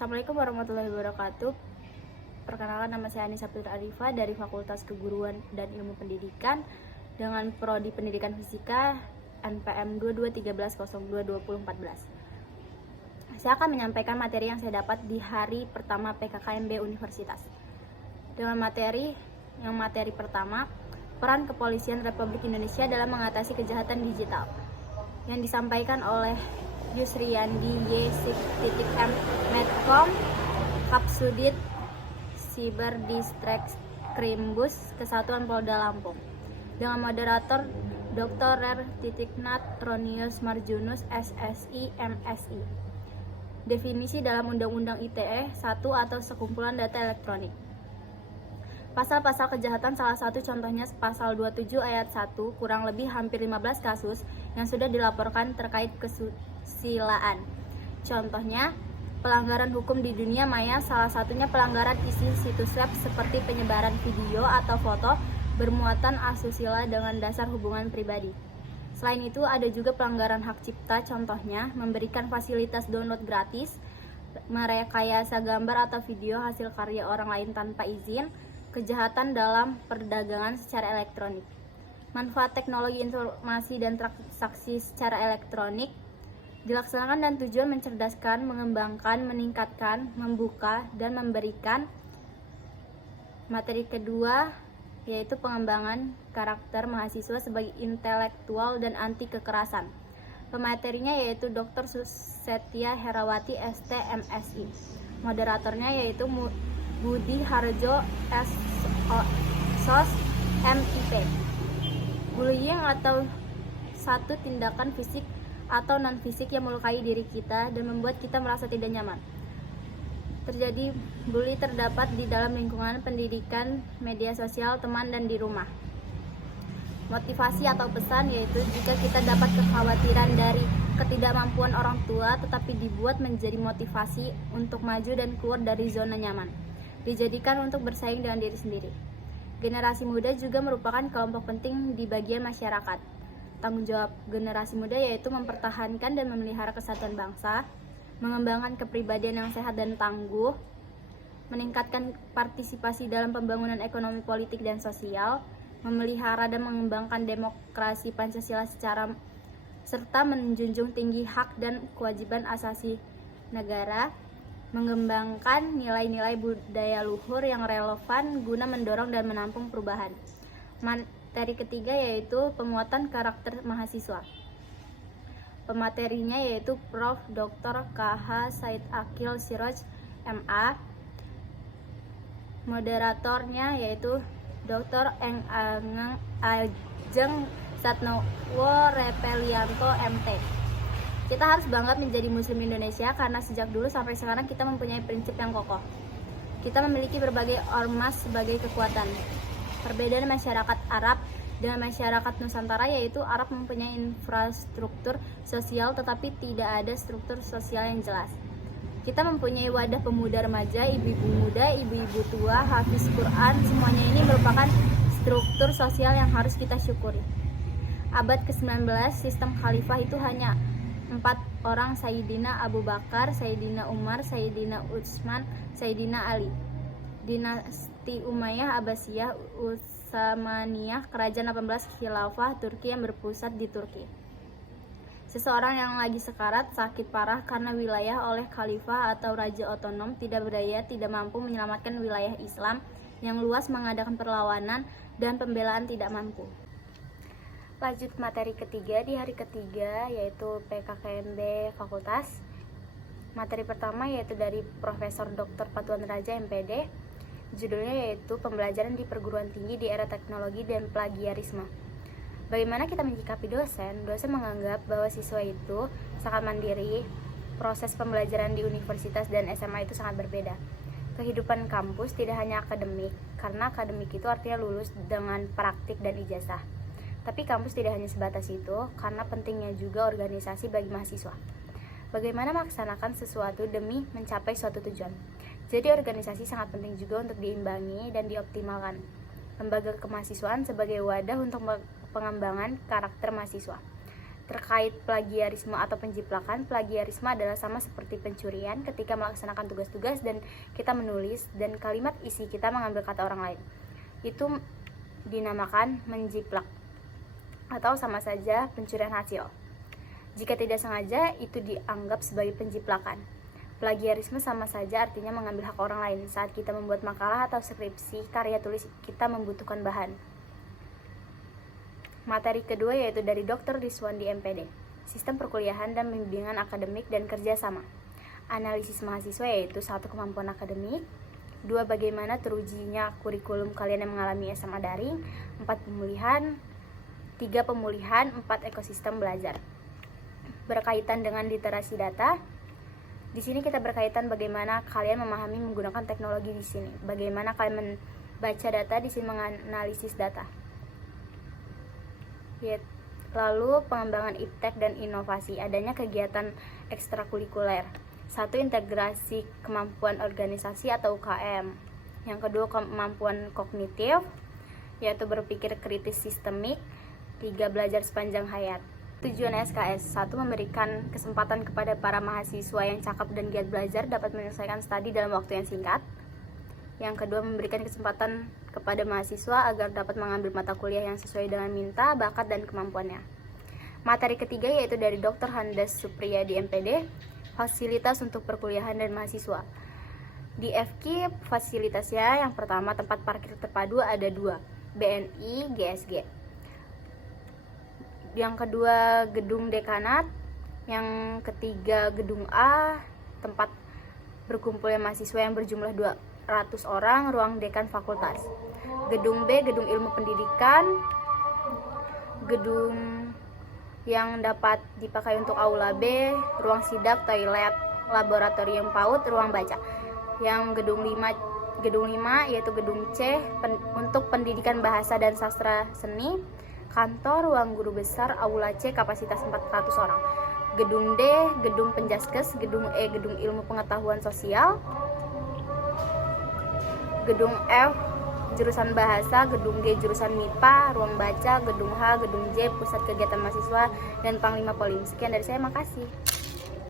Assalamualaikum warahmatullahi wabarakatuh. Perkenalkan, nama saya Anissa Fitri Arifah dari Fakultas Keguruan dan Ilmu Pendidikan dengan Prodi Pendidikan Fisika NPM 2213022014. Saya akan menyampaikan materi yang saya dapat di hari pertama PKKMB Universitas. Dengan materi pertama, peran Kepolisian Republik Indonesia dalam mengatasi kejahatan digital, yang disampaikan oleh Yusriyandi Y.M. Medcom, Kapsudit Siber Distreskrimbus Kesatuan Polda Lampung, dengan moderator Dr. R. Ronius Marjunus SSI MSI. Definisi dalam Undang-Undang ITE 1 atau sekumpulan data elektronik. Pasal-pasal kejahatan salah satu contohnya pasal 27 ayat 1, kurang lebih hampir 15 kasus yang sudah dilaporkan terkait kesusilaan. Contohnya, pelanggaran hukum di dunia maya, salah satunya pelanggaran isi situs web seperti penyebaran video atau foto bermuatan asusila dengan dasar hubungan pribadi. Selain itu, ada juga pelanggaran hak cipta, contohnya memberikan fasilitas download gratis, merekayasa gambar atau video hasil karya orang lain tanpa izin, kejahatan dalam perdagangan secara elektronik. Manfaat teknologi informasi dan transaksi secara elektronik dilaksanakan dan tujuan mencerdaskan, mengembangkan, meningkatkan, membuka, dan memberikan. Materi kedua yaitu pengembangan karakter mahasiswa sebagai intelektual dan anti kekerasan. Pematerinya yaitu Dr. Susetya Herawati ST MSI. Moderatornya yaitu Budi Harjo SOS MIP. Bullying atau satu tindakan fisik atau non-fisik yang melukai diri kita dan membuat kita merasa tidak nyaman. Terjadi bully terdapat di dalam lingkungan pendidikan, media sosial, teman, dan di rumah. Motivasi atau pesan yaitu jika kita dapat kekhawatiran dari ketidakmampuan orang tua tetapi dibuat menjadi motivasi untuk maju dan keluar dari zona nyaman, dijadikan untuk bersaing dengan diri sendiri. Generasi muda juga merupakan kelompok penting di bagian masyarakat. Tanggung jawab generasi muda yaitu mempertahankan dan memelihara kesatuan bangsa, mengembangkan kepribadian yang sehat dan tangguh, meningkatkan partisipasi dalam pembangunan ekonomi, politik, dan sosial, memelihara dan mengembangkan demokrasi Pancasila serta menjunjung tinggi hak dan kewajiban asasi negara, mengembangkan nilai-nilai budaya luhur yang relevan guna mendorong dan menampung perubahan. Materi ketiga yaitu penguatan karakter mahasiswa. Pematerinya yaitu Prof. Dr. KH Said Akil Siroj MA. Moderatornya yaitu Dr. Eng Ajeng Satnowo Repelianto MT. Kita harus bangga menjadi Muslim Indonesia karena sejak dulu sampai sekarang kita mempunyai prinsip yang kokoh. Kita memiliki berbagai ormas sebagai kekuatan. Perbedaan masyarakat Arab dengan masyarakat Nusantara yaitu Arab mempunyai infrastruktur sosial tetapi tidak ada struktur sosial yang jelas. Kita mempunyai wadah pemuda remaja, ibu-ibu muda, ibu-ibu tua, hafiz Quran, semuanya ini merupakan struktur sosial yang harus kita syukuri. Abad ke-19, sistem khalifah itu hanya 4 orang, Sayyidina Abu Bakar, Sayyidina Umar, Sayyidina Utsman, Sayyidina Ali. Dinasti Umayyah, Abbasiyah, Utsmaniyah, kerajaan 18 khilafah Turki yang berpusat di Turki. Seseorang yang lagi sekarat, sakit parah karena wilayah oleh khalifah atau raja otonom tidak berdaya, tidak mampu menyelamatkan wilayah Islam yang luas, mengadakan perlawanan dan pembelaan tidak mampu. Lanjut materi ketiga di hari ketiga yaitu PKKMB Fakultas. Materi pertama yaitu dari Profesor Dr. Patuan Raja MPD. Judulnya yaitu pembelajaran di perguruan tinggi di era teknologi dan plagiarisme. Bagaimana kita menyikapi dosen? Dosen menganggap bahwa siswa itu sangat mandiri. Proses pembelajaran di universitas dan SMA itu sangat berbeda. Kehidupan kampus tidak hanya akademik, karena akademik itu artinya lulus dengan praktik dan ijazah. Tapi kampus tidak hanya sebatas itu, karena pentingnya juga organisasi bagi mahasiswa. Bagaimana melaksanakan sesuatu demi mencapai suatu tujuan. Jadi organisasi sangat penting juga untuk diimbangi dan dioptimalkan. Lembaga kemahasiswaan sebagai wadah untuk pengembangan karakter mahasiswa. Terkait plagiarisme atau penjiplakan, plagiarisme adalah sama seperti pencurian ketika melaksanakan tugas-tugas dan kita menulis dan kalimat isi kita mengambil kata orang lain. Itu dinamakan menjiplak atau sama saja pencurian hasil. Jika tidak sengaja, itu dianggap sebagai penjiplakan. Plagiarisme sama saja artinya mengambil hak orang lain. Saat kita membuat makalah atau skripsi, karya tulis kita membutuhkan bahan. Materi kedua yaitu dari Dr. Rizwan di MPD, Sistem Perkuliahan dan Bimbingan Akademik dan Kerjasama. Analisis mahasiswa yaitu 1. Kemampuan akademik, 2. Bagaimana terujinya kurikulum kalian yang mengalami SMA daring, 4. Pemulihan, 3. Pemulihan, 4. Ekosistem belajar. Berkaitan dengan literasi data, di sini kita berkaitan bagaimana kalian memahami menggunakan teknologi di sini, bagaimana kalian membaca data di sini, menganalisis data. Lalu pengembangan iptek dan inovasi, adanya kegiatan ekstrakurikuler. 1. Integrasi kemampuan organisasi atau UKM. Yang kedua, kemampuan kognitif, yaitu berpikir kritis sistemik. 3. Belajar sepanjang hayat. Tujuan SKS: 1. Memberikan kesempatan kepada para mahasiswa yang cakap dan giat belajar dapat menyelesaikan studi dalam waktu yang singkat. Yang kedua, memberikan kesempatan kepada mahasiswa agar dapat mengambil mata kuliah yang sesuai dengan minta, bakat, dan kemampuannya. Materi ketiga yaitu dari Dr. Handes Supriya di MPD, fasilitas untuk perkuliahan dan mahasiswa. Di FK fasilitasnya yang pertama tempat parkir terpadu ada 2, BNI, GSG. Yang kedua gedung dekanat, yang ketiga gedung A, tempat berkumpulnya mahasiswa yang berjumlah 200 orang, ruang dekan fakultas. Gedung B, gedung ilmu pendidikan, gedung yang dapat dipakai untuk aula B, ruang sidak, toilet, laboratorium PAUD, ruang baca. Yang gedung 5 yaitu gedung C untuk pendidikan bahasa dan sastra seni, kantor, ruang guru besar, aula C kapasitas 400 orang. Gedung D, gedung penjaskes, gedung E, gedung ilmu pengetahuan sosial, gedung F, jurusan bahasa, gedung G, jurusan MIPA, ruang baca, gedung H, gedung J, pusat kegiatan mahasiswa, dan Panglima Polim. Sekian dari saya, makasih.